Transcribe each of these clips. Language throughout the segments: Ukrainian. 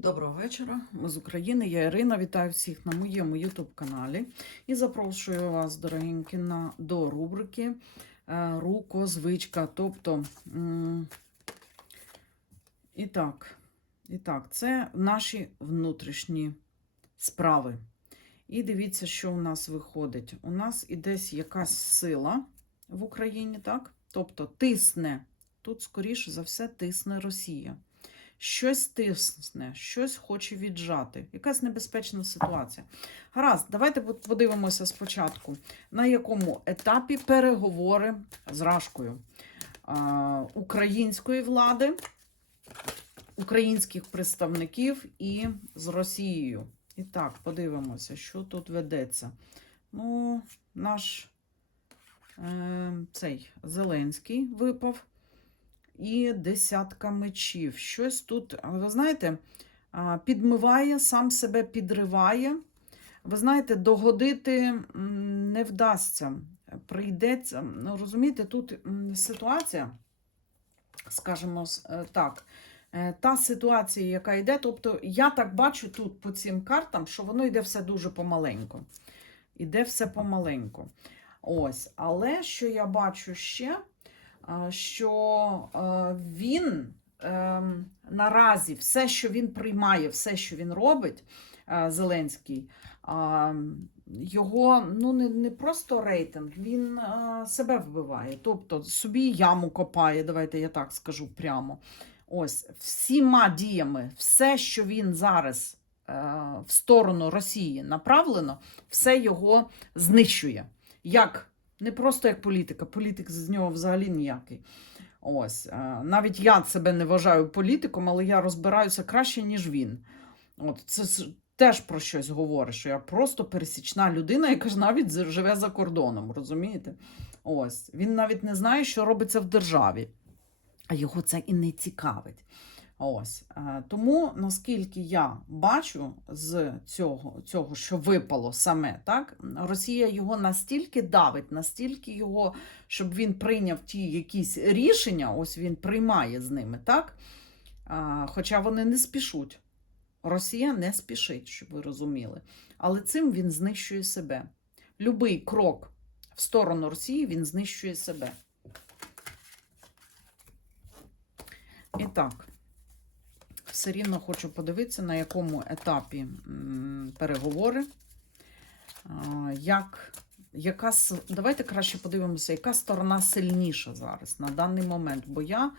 Доброго вечора. Ми з України. Я Ірина. Вітаю всіх на моєму YouTube каналі і запрошую вас, дорогенькі, до рубрики е, Рукозвичка. Тобто, і так, і так, це наші внутрішні справи. І дивіться, що у нас виходить. У нас і десь якась сила в Україні, так? Тобто тисне. Тут, скоріше за все, тисне Росія щось тисне, щось хоче віджати. Якась небезпечна ситуація. Гаразд, давайте подивимося спочатку, на якому етапі переговори з Рашкою української влади, українських представників і з Росією. І так, подивимося, що тут ведеться. Ну, наш е, цей Зеленський випав і десятка мечів. Щось тут, ви знаєте, підмиває, сам себе підриває. Ви знаєте, догодити не вдасться. Прийдеться, ну розумієте, тут ситуація, скажімо е, так, е, та ситуація, яка йде, тобто я так бачу тут по цим картам, що воно йде все дуже помаленьку. Іде все помаленьку. Ось, але що я бачу ще, що е, він ем, наразі все, що він приймає, все, що він робить, е, Зеленський, його ну, не, не просто рейтинг, він е, себе вбиває. Тобто собі яму копає, давайте я так скажу прямо. Ось всіма діями, все, що він зараз е, в сторону Росії направлено, все його знищує. Як не просто як політика, політик з нього взагалі ніякий. Ось е, навіть я себе не вважаю політиком, але я розбираюся краще, ніж він. От це теж про щось говорить, що я просто пересічна людина, яка ж навіть живе за кордоном, розумієте? Ось він навіть не знає, що робиться в державі, а його це і не цікавить. Ось е, тому, наскільки я бачу з цього, цього, що випало саме, так Росія його настільки давить, настільки його, щоб він прийняв ті якісь рішення, ось він приймає з ними, так? Хоча вони не спішуть. Росія не спішить, щоб ви розуміли. Але цим він знищує себе. Любий крок в сторону Росії він знищує себе. І так все рівно хочу подивитися, на якому етапі переговори. Як, яка, давайте краще подивимося, яка сторона сильніша зараз на даний момент. Бо я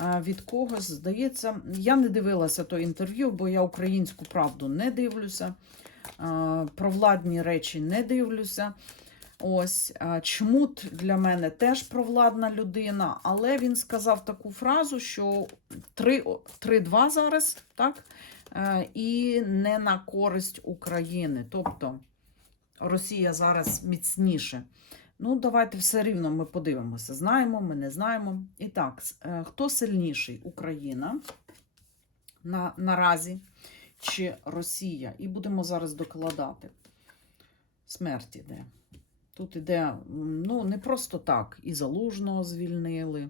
від когось, здається, я не дивилася то інтерв'ю, бо я українську правду не дивлюся, а, про владні речі не дивлюся. Ось чмут для мене теж провладна людина, але він сказав таку фразу, що 3-2 зараз, так? Е, І не на користь України. Тобто Росія зараз міцніше. Ну, давайте все рівно ми подивимося. Знаємо, ми не знаємо. І так, е, хто сильніший? Україна на, наразі чи Росія? І будемо зараз докладати. Смерть іде. Тут іде ну, не просто так. І Залужного звільнили, е,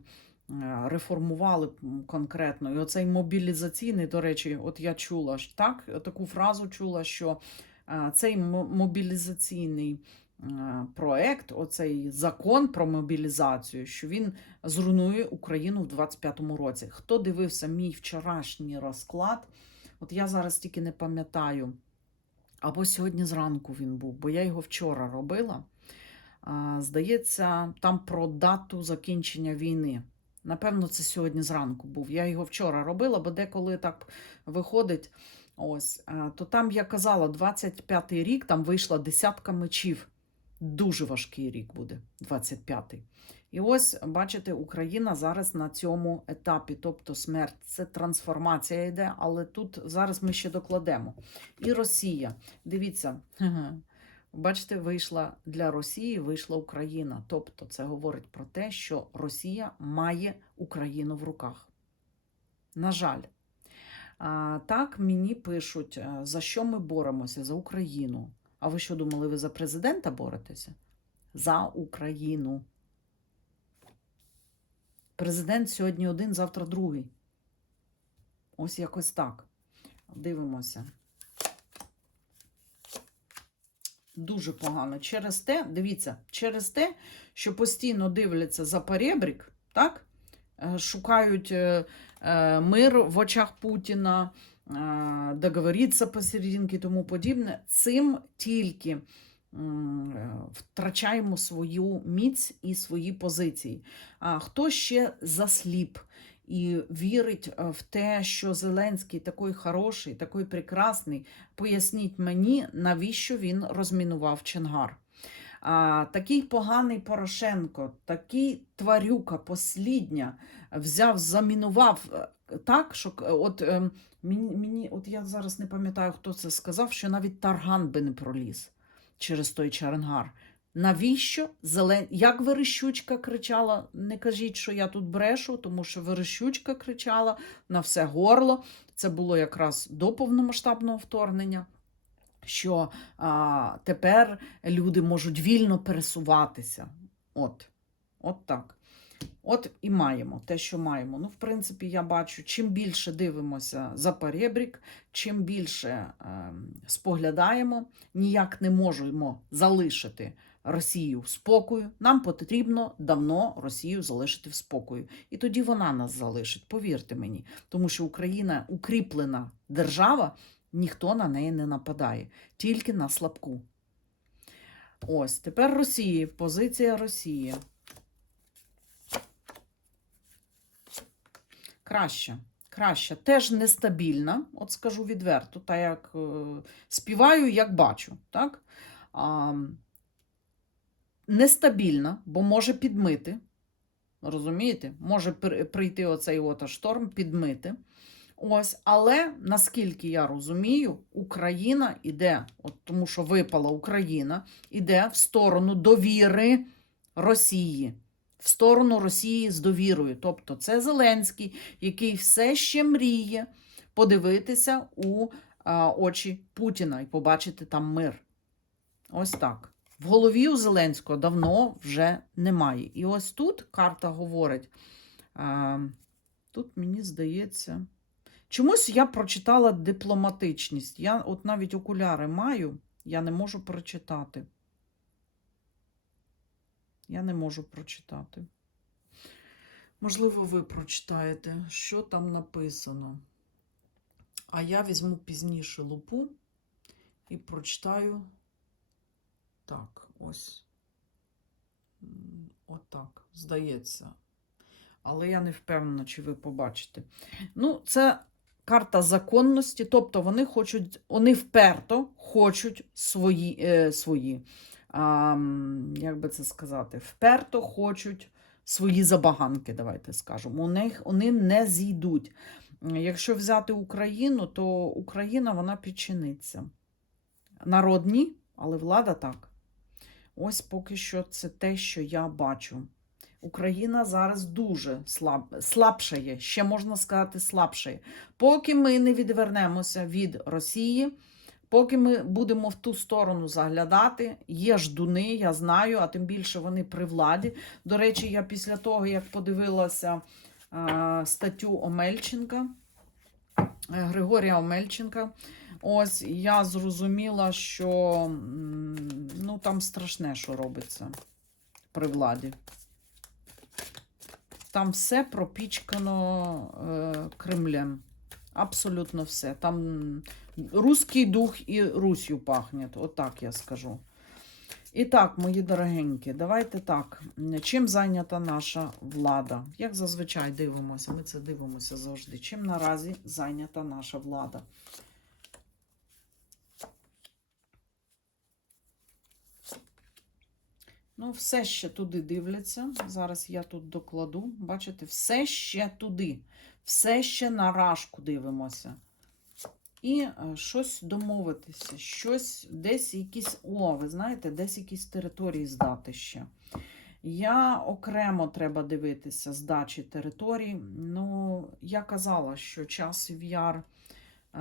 реформували конкретно. І оцей мобілізаційний, до речі, от я чула так, таку фразу чула, що е, цей мобілізаційний е, проект, оцей закон про мобілізацію, що він зруйнує Україну в 25-му році. Хто дивився мій вчорашній розклад? От я зараз тільки не пам'ятаю. Або сьогодні зранку він був, бо я його вчора робила. Здається, там про дату закінчення війни. Напевно, це сьогодні зранку був. Я його вчора робила, бо деколи так виходить. Ось, то там я казала, 25-й рік там вийшла десятка мечів. Дуже важкий рік буде, 25-й. І ось, бачите, Україна зараз на цьому етапі, тобто смерть, це трансформація йде, але тут зараз ми ще докладемо. І Росія. Дивіться, бачите, вийшла для Росії, вийшла Україна. Тобто це говорить про те, що Росія має Україну в руках. На жаль. Так мені пишуть, за що ми боремося? За Україну. А ви що думали, ви за президента боретеся? За Україну. Президент сьогодні один, завтра другий. Ось якось так. дивимося. Дуже погано. Через те, дивіться, через те, що постійно дивляться за перебрік, так? Е, Шукають е, е, мир в очах Путіна, договоритися посерединки і тому подібне. Цим тільки втрачаємо свою міць і свої позиції. А хто ще засліп і вірить е, в те, що Зеленський такий хороший, такий прекрасний, поясніть мені, навіщо він розмінував Чонгар. А, такий поганий Порошенко, такий тварюка, послідня, взяв, замінував е, так, що от, ем, мені, мені, от я зараз не пам'ятаю, хто це сказав, що навіть Тарган би не проліз через той Чарангар. Навіщо зелен... Як Верещучка кричала, не кажіть, що я тут брешу, тому що Верещучка кричала на все горло. Це було якраз до повномасштабного вторгнення. Що а, тепер люди можуть вільно пересуватися. От, от так. От і маємо те, що маємо. Ну, в принципі, я бачу, чим більше дивимося за перебрік, чим більше е, споглядаємо, ніяк не можемо залишити Росію в спокою. Нам потрібно давно Росію залишити в спокою. І тоді вона нас залишить, повірте мені. Тому що Україна укріплена держава, ніхто на неї не нападає, тільки на слабку. Ось тепер Росії, позиція Росії. Краще. Краще. Теж нестабільна, от скажу відверто, та як е, співаю, як бачу. Так? Нестабільна, бо може підмити. Розумієте? Може прийти оцей от шторм, підмити. Ось, але наскільки я розумію, Україна іде, от тому що випала Україна, іде в сторону довіри Росії. В сторону Росії з довірою. Тобто це Зеленський, який все ще мріє подивитися у а, очі Путіна і побачити там мир. Ось так. В голові у Зеленського давно вже немає. І ось тут карта говорить. А, тут мені здається. Чомусь я прочитала дипломатичність. Я от навіть окуляри маю, я не можу прочитати. Я не можу прочитати. Можливо, ви прочитаєте, що там написано. А я візьму пізніше лупу і прочитаю. Так, ось. Отак, здається. Але я не впевнена, чи ви побачите. Ну, це карта законності, тобто вони хочуть, вони вперто хочуть свої, е, свої а, як би це сказати, вперто хочуть свої забаганки, давайте скажемо. У них вони не зійдуть. Якщо взяти Україну, то Україна вона підчиниться. Народ ні, але влада так. Ось поки що це те, що я бачу. Україна зараз дуже слаб, слабшає, ще можна сказати, слабшає. Поки ми не відвернемося від Росії, поки ми будемо в ту сторону заглядати, є ждуни, я знаю, а тим більше вони при владі. До речі, я після того, як подивилася статтю Омельченка, е, Григорія Омельченка, ось я зрозуміла, що ну, там страшне, що робиться при владі. Там все пропічкано е, Кремлем. Абсолютно все. Там руський дух і Русью пахне. Отак я скажу. І так, мої дорогенькі, давайте так. Чим зайнята наша влада? Як зазвичай дивимося, ми це дивимося завжди. Чим наразі зайнята наша влада? Ну, все ще туди дивляться. Зараз я тут докладу. Бачите, все ще туди. Все ще на рашку дивимося. І е, щось домовитися, щось, десь якісь, о, ви знаєте, десь якісь території здати ще. Я окремо треба дивитися здачі територій. Ну, я казала, що часів яр е,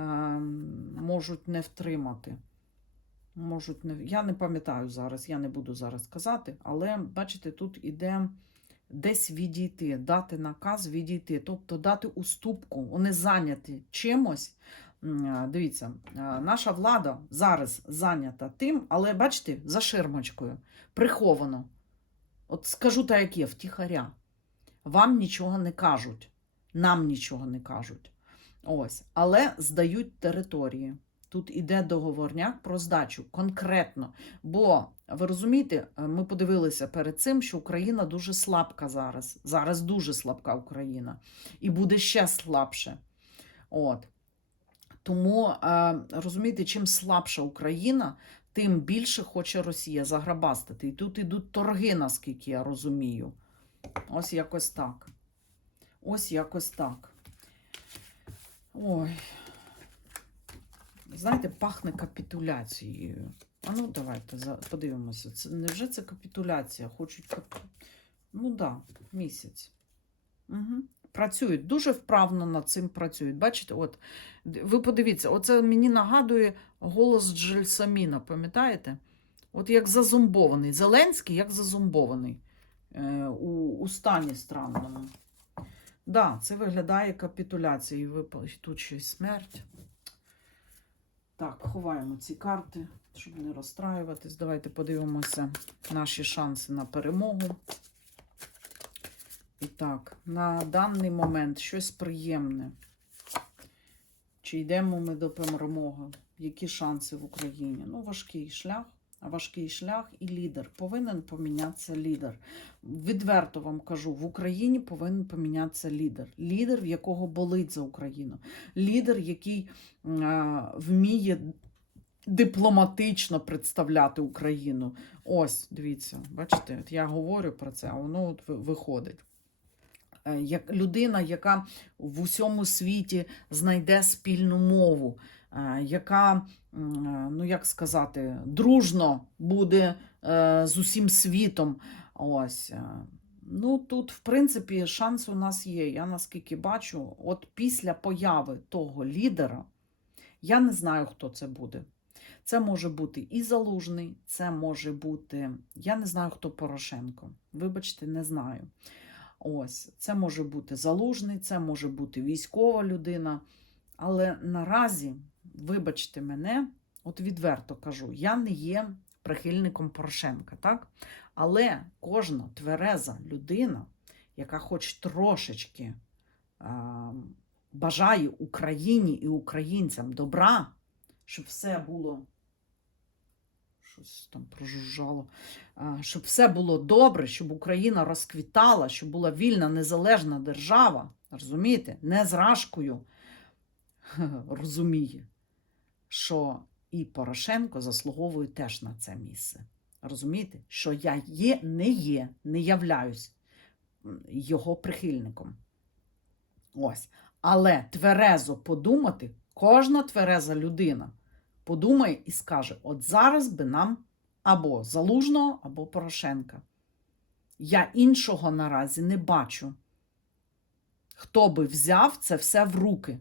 можуть не втримати. Можуть не... Я не пам'ятаю зараз, я не буду зараз казати, але бачите, тут іде десь відійти, дати наказ відійти, тобто дати уступку. Вони зайняті чимось, дивіться, наша влада зараз зайнята тим, але бачите, за ширмочкою, приховано. От скажу так, як є, втіхаря. Вам нічого не кажуть, нам нічого не кажуть. Ось, але здають території. Тут іде договорняк про здачу конкретно. Бо ви розумієте, е, ми подивилися перед цим, що Україна дуже слабка зараз. Зараз дуже слабка Україна. І буде ще слабше. От. Тому е, розумієте, чим слабша Україна, тим більше хоче Росія заграбастити. І тут ідуть торги, наскільки я розумію. Ось якось так. Ось якось так. Ой. Знаєте, пахне капітуляцією. А ну, давайте подивимося. Це, невже це капітуляція? Хочуть. Ну так, да, місяць. Угу. Працюють, дуже вправно над цим працюють. Бачите, от ви подивіться, оце мені нагадує голос Джельсаміна, пам'ятаєте? От як зазумбований. Зеленський як зазумбований е, у, у стані странному. Да, це виглядає капітуляцією. Тут ще смерть. Так, ховаємо ці карти, щоб не розстраюватись. Давайте подивимося наші шанси на перемогу. І так, на даний момент щось приємне. Чи йдемо ми до перемоги? Які шанси в Україні? Ну, важкий шлях. Важкий шлях і лідер. Повинен помінятися лідер. Відверто вам кажу, в Україні повинен помінятися лідер. Лідер, в якого болить за Україну. Лідер, який вміє дипломатично представляти Україну. Ось, дивіться, бачите, от я говорю про це, а воно от виходить. Е, Як людина, яка в усьому світі знайде спільну мову, яка, е, ну як сказати, дружно буде е, з усім світом. Ось. е. Ну, тут, в принципі, шанс у нас є. Я наскільки бачу, от після появи того лідера, я не знаю, хто це буде. Це може бути і Залужний, це може бути. Я не знаю, хто Порошенко. Вибачте, не знаю. Ось, це може бути залужний, це може бути військова людина. Але наразі, вибачте мене, от відверто кажу, я не є прихильником Порошенка, так? Але кожна твереза людина, яка хоч трошечки а, бажає Україні і українцям добра, щоб все було. Щось там прожужжало. Щоб все було добре, щоб Україна розквітала, щоб була вільна, незалежна держава, розумієте, не з рашкою розуміє, що і Порошенко заслуговує теж на це місце. Розумієте, що я є, не є, не являюсь його прихильником. Ось. Але тверезо подумати, кожна твереза людина подумає і скаже: от зараз би нам або Залужного, або Порошенка. Я іншого наразі не бачу. Хто би взяв це все в руки?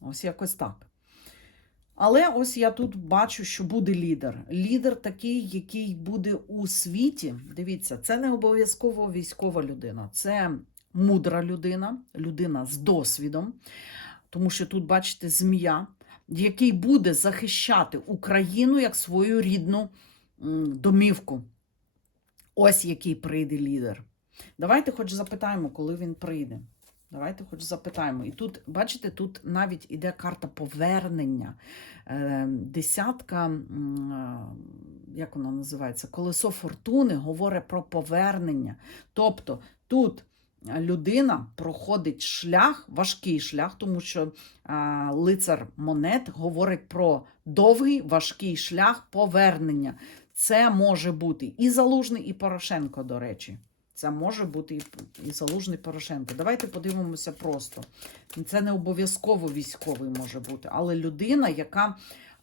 Ось якось так. Але ось я тут бачу, що буде лідер. Лідер такий, який буде у світі. Дивіться, це не обов'язково військова людина, це мудра людина, людина з досвідом. Тому що тут, бачите, змія, який буде захищати Україну як свою рідну домівку. Ось який прийде лідер. Давайте хоч запитаємо, коли він прийде. Давайте хоч запитаємо. І тут, бачите, тут навіть іде карта повернення. Е, Десятка, е, як вона називається? Колесо фортуни говорить про повернення. Тобто тут людина проходить шлях, важкий шлях, тому що лицар монет говорить про довгий важкий шлях повернення. Це може бути і Залужний, і Порошенко, до речі. Це може бути і, Залужний Порошенко. Давайте подивимося просто. Це не обов'язково військовий може бути, але людина, яка.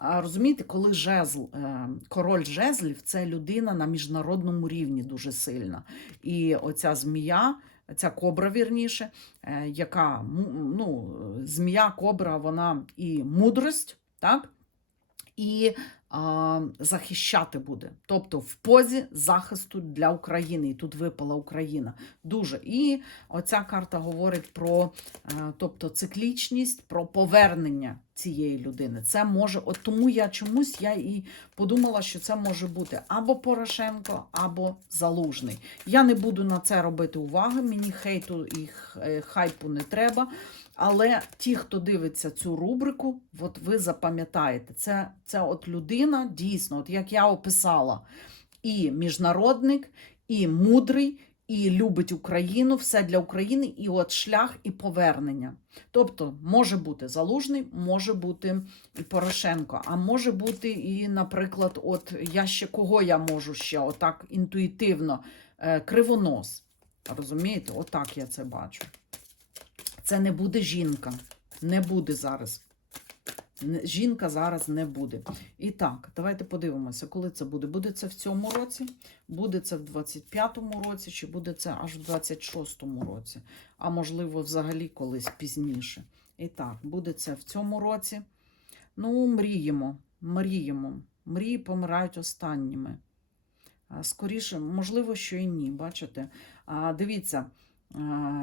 Розумієте, коли жезл, е, король жезлів це людина на міжнародному рівні дуже сильна. І оця змія, ця кобра, вірніше, е, яка ну, змія, кобра, вона і мудрость, так? І захищати буде. Тобто в позі захисту для України. І тут випала Україна. Дуже. І оця карта говорить про е, тобто, циклічність, про повернення цієї людини. Це може, от тому я чомусь я і подумала, що це може бути або Порошенко, або Залужний. Я не буду на це робити уваги, мені хейту і е, хайпу не треба. Але ті, хто дивиться цю рубрику, от ви запам'ятаєте, це, це от людина дійсно, от як я описала, і міжнародник, і мудрий, і любить Україну, все для України, і от шлях і повернення. Тобто може бути Залужний, може бути і Порошенко, а може бути і, наприклад, от я ще кого я можу ще отак інтуїтивно, е, кривонос. Розумієте, отак я це бачу. Це не буде жінка. Не буде зараз. Жінка зараз не буде. І так, давайте подивимося, коли це буде. Буде це в цьому році, буде це в 25-му році, чи буде це аж в 26-му році, а можливо, взагалі колись пізніше. І так, буде це в цьому році. Ну, мріємо, мріємо. Мрії помирають останніми. Скоріше, можливо, що і ні. Бачите? Дивіться,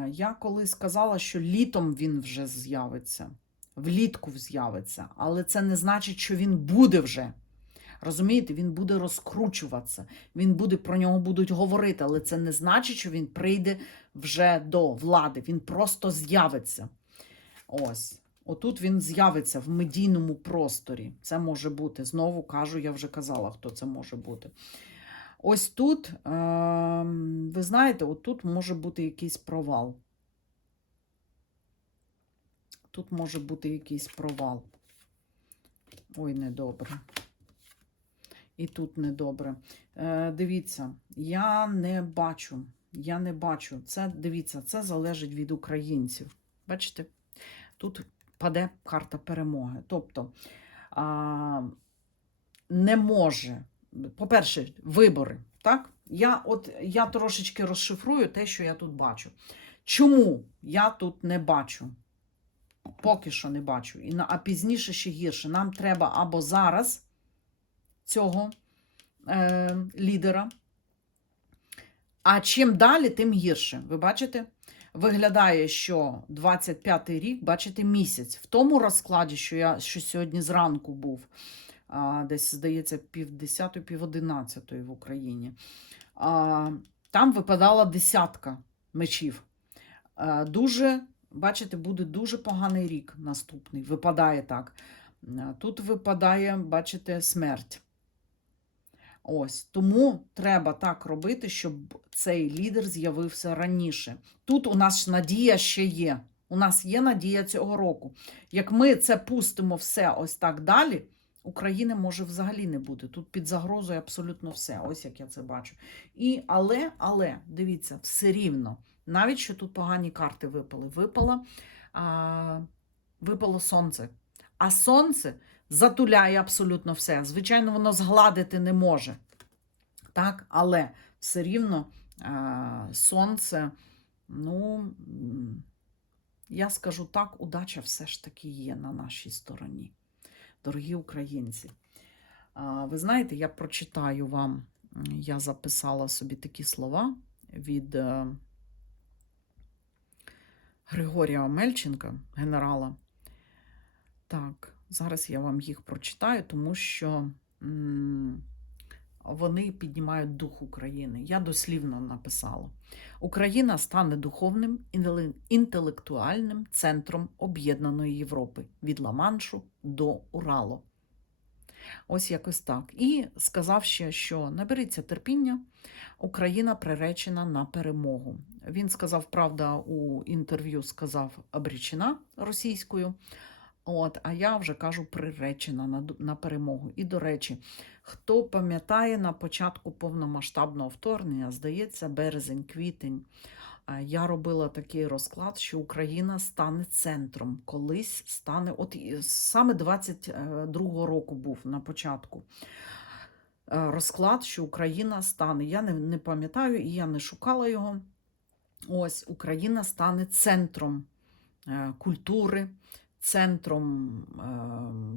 я колись сказала, що літом він вже з'явиться, влітку з'явиться, але це не значить, що він буде вже. Розумієте, він буде розкручуватися, він буде про нього будуть говорити, але це не значить, що він прийде вже до влади. Він просто з'явиться. Ось. Отут він з'явиться в медійному просторі. Це може бути. Знову кажу, я вже казала, хто це може бути. Ось тут, ем, ви знаєте, отут може бути якийсь провал. Тут може бути якийсь провал. Ой, недобре. І тут недобре. Е, дивіться, я не бачу. Я не бачу. Це дивіться, це залежить від українців. Бачите? Тут паде карта перемоги. Тобто а, не може. По-перше, вибори. Так? Я, от, я трошечки розшифрую те, що я тут бачу. Чому я тут не бачу? Поки що не бачу. І а пізніше ще гірше. Нам треба або зараз цього е, лідера. А чим далі, тим гірше. Ви бачите? Виглядає, що 25-й рік, бачите, місяць. В тому розкладі, що я що сьогодні зранку був, десь, здається, пів десятої, пів одинадцятої в Україні. Там випадала десятка мечів. Дуже, бачите, буде дуже поганий рік наступний. Випадає так. Тут випадає, бачите, смерть. Ось тому треба так робити, щоб цей лідер з'явився раніше. Тут у нас надія ще є. У нас є надія цього року. Як ми це пустимо все ось так далі, України може взагалі не бути. Тут під загрозою абсолютно все. Ось як я це бачу. І але, але дивіться, все рівно, навіть що тут погані карти випали. Випало, а, випало сонце. А сонце затуляє абсолютно все. Звичайно, воно згладити не може. Так? Але все рівно а, сонце, ну, я скажу так, удача все ж таки є на нашій стороні. Дорогі українці. Ви знаєте, я прочитаю вам, я записала собі такі слова від е, Григорія Мельченка, генерала. Так, зараз я вам їх прочитаю, тому що вони піднімають дух України. Я дослівно написала: Україна стане духовним інтеле- інтелектуальним центром об'єднаної Європи від Ла-Маншу до Уралу. Ось якось так. І сказав ще, що наберіться терпіння, Україна приречена на перемогу. Він сказав, правда, у інтерв'ю сказав обрічена російською. От, а я вже кажу приречена на, на перемогу. І до речі, хто пам'ятає на початку повномасштабного вторгнення, здається, березень-квітень, я робила такий розклад, що Україна стане центром, колись стане, от саме 22-го року був на початку. е, Розклад, що Україна стане. Я не, не пам'ятаю і я не шукала його. Ось Україна стане центром е, культури, центром е,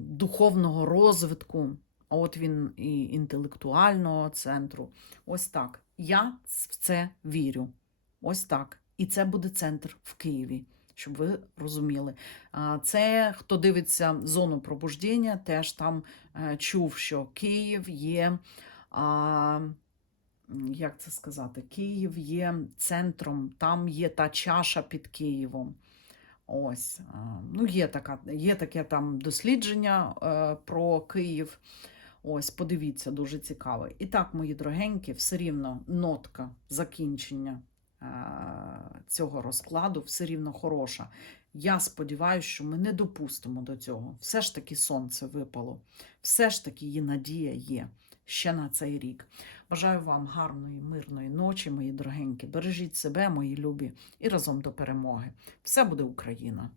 духовного розвитку. а от він і інтелектуального центру. Ось так. Я в це вірю. Ось так. І це буде центр в Києві, щоб ви розуміли. Це хто дивиться зону пробуждення, теж там е, чув, що Київ є. Як це сказати? Київ є центром, там є та чаша під Києвом. Ось, ну, є, така, є таке там дослідження е, про Київ. Ось, подивіться, дуже цікаво. І так, мої дорогенькі, все рівно нотка закінчення е, цього розкладу все рівно хороша. Я сподіваюся, що ми не допустимо до цього. Все ж таки сонце випало, все ж таки є надія є ще на цей рік. Бажаю вам гарної, мирної ночі, мої дорогенькі. Бережіть себе, мої любі, і разом до перемоги. Все буде Україна!